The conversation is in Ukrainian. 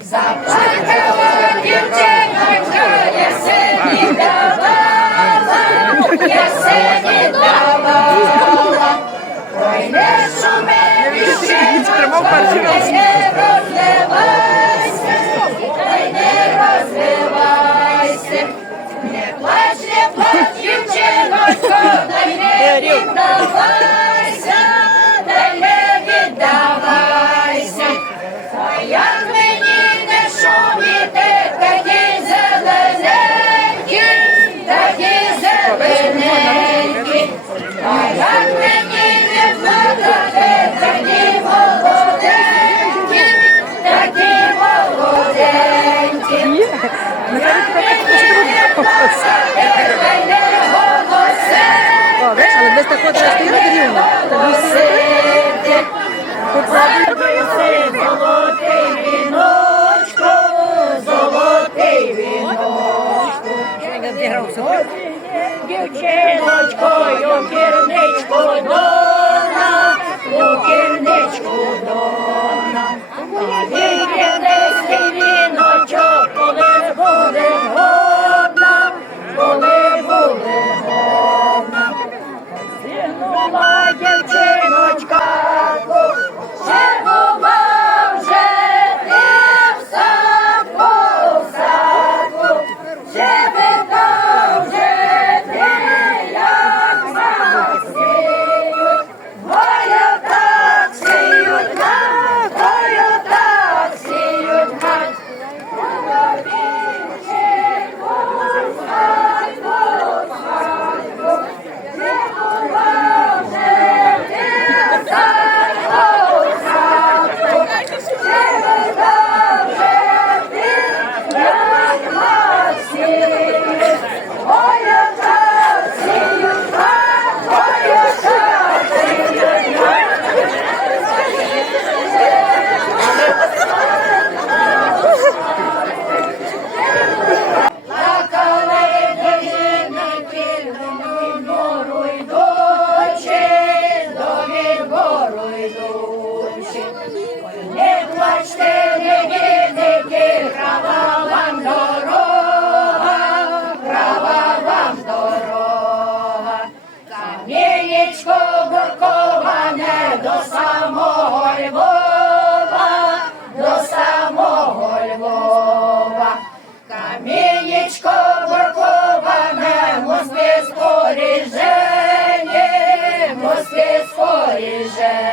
za Є. О, бачиш, але без такого частина рівно. Тобі ну, все. Попробуй. Золотий віночко, золотий віночко. Дівчиночкою, кірничко, дона, у кірничко. до самого Львова, до самого Львова, камінечко бурковане, Москве споріжені, Москве споріжені.